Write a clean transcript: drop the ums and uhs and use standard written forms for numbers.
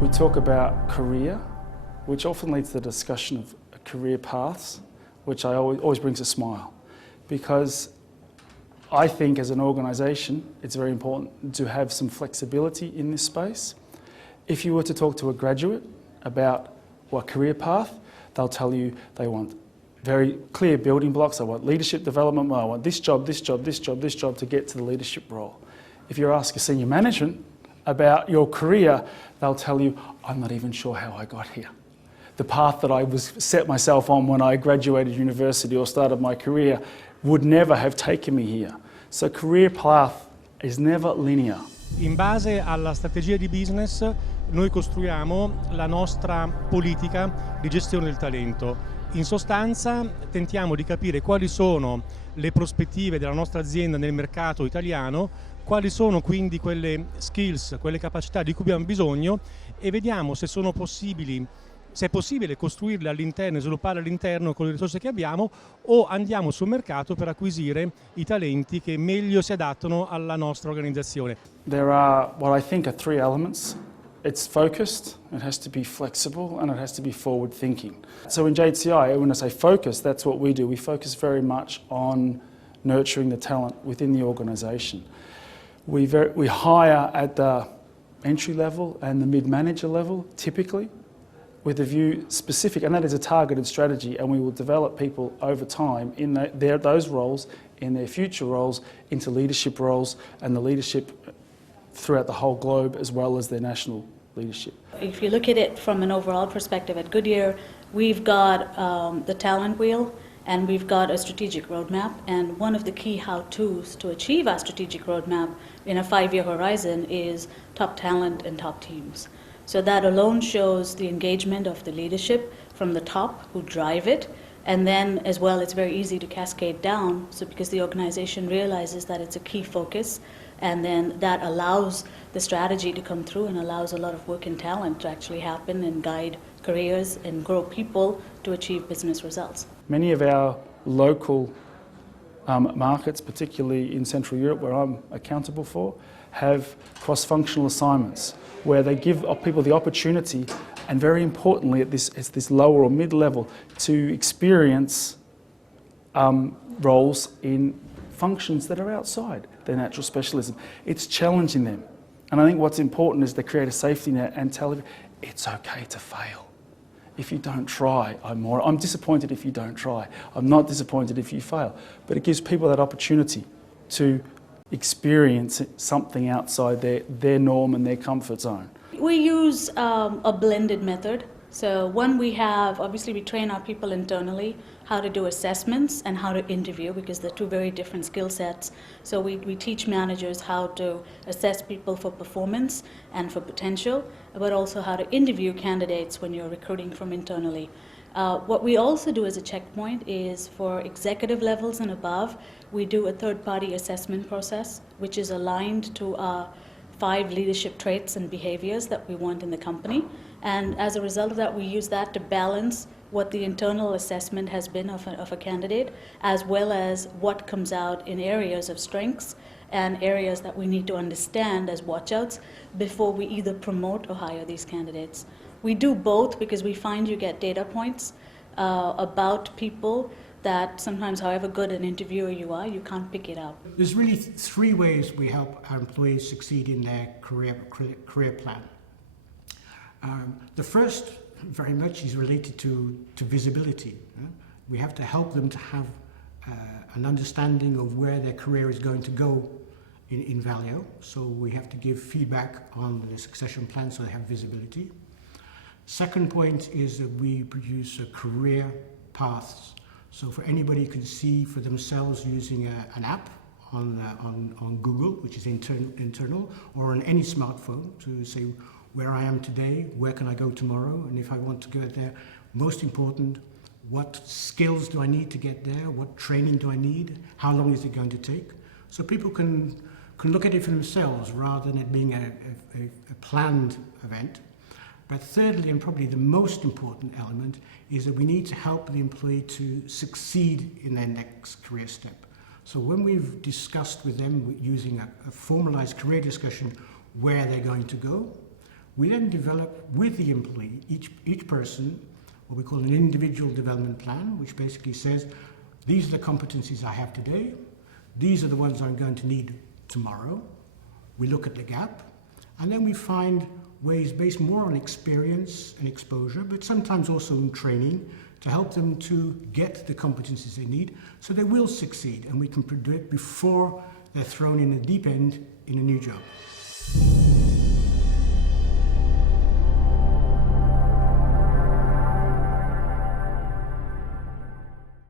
We talk about career, which often leads to the discussion of career paths, which always brings a smile, because I think as an organisation it's very important to have some flexibility in this space. If you were to talk to a graduate about what career path, they'll tell you they want very clear building blocks. I want leadership development, I want this job, this job, this job, this job to get to the leadership role. If you ask a senior management about your career, they'll tell you, I'm not even sure how I got here. The path that I set myself on when I graduated university or started my career would never have taken me here. So career path is never linear. In base alla strategia di business noi costruiamo la nostra politica di gestione del talento. In sostanza tentiamo di capire quali sono le prospettive della nostra azienda nel mercato italiano, quali sono quindi quelle skills, quelle capacità di cui abbiamo bisogno e vediamo se sono possibili, se è possibile costruirle all'interno e svilupparle all'interno con le risorse che abbiamo, o andiamo sul mercato per acquisire i talenti che meglio si adattano alla nostra organizzazione. There are what I think are three elements. It's focused, it has to be flexible, and it has to be forward thinking. So in JCI, when I say focus, that's what we do. We focus very much on nurturing the talent within the organisation. We hire at the entry level and the mid-manager level, typically, with a view specific, and that is a targeted strategy, and we will develop people over time in those roles, in their future roles, into leadership roles, and the leadership throughout the whole globe as well as their national leadership. If you look at it from an overall perspective at Goodyear, we've got the talent wheel and we've got a strategic roadmap, and one of the key how-tos to achieve our strategic roadmap in a 5-year horizon is top talent and top teams. So that alone shows the engagement of the leadership from the top who drive it, and then as well it's very easy to cascade down, so because the organization realizes that it's a key focus, and then that allows the strategy to come through and allows a lot of work and talent to actually happen and guide careers and grow people to achieve business results. Many of our local markets, particularly in Central Europe where I'm accountable for, have cross-functional assignments where they give people the opportunity, and very importantly at this lower or mid-level, to experience roles in functions that are outside their natural specialism. It's challenging them. And I think what's important is to create a safety net and tell them it's okay to fail. If you don't try, I'm disappointed if you don't try. I'm not disappointed if you fail. But it gives people that opportunity to experience something outside their norm and their comfort zone. We use a blended method. So one, obviously we train our people internally how to do assessments and how to interview, because they're two very different skill sets. So we teach managers how to assess people for performance and for potential, but also how to interview candidates when you're recruiting from internally. What we also do as a checkpoint is for executive levels and above, we do a third-party assessment process, which is aligned to our 5 leadership traits and behaviors that we want in the company. And as a result of that, we use that to balance what the internal assessment has been of a candidate, as well as what comes out in areas of strengths and areas that we need to understand as watch-outs before we either promote or hire these candidates. We do both because we find you get data points about people that sometimes, however good an interviewer you are, you can't pick it up. There's really 3 ways we help our employees succeed in their career plan. The first very much is related to visibility. We have to help them to have an understanding of where their career is going to go in Valeo. So we have to give feedback on the succession plan so they have visibility. Second point is that we produce career paths. So for anybody who can see for themselves using an app on Google, which is internal, or on any smartphone, to say where I am today, where can I go tomorrow, and if I want to go there, most important, what skills do I need to get there, what training do I need, how long is it going to take? So people can look at it for themselves rather than it being a planned event. But thirdly, and probably the most important element, is that we need to help the employee to succeed in their next career step. So when we've discussed with them using a formalized career discussion where they're going to go, We then develop with the employee, each person, what we call an individual development plan, which basically says, these are the competencies I have today, these are the ones I'm going to need tomorrow. We look at the gap, and then we find ways based more on experience and exposure, but sometimes also in training, to help them to get the competencies they need so they will succeed, and we can predict before they're thrown in the deep end in a new job.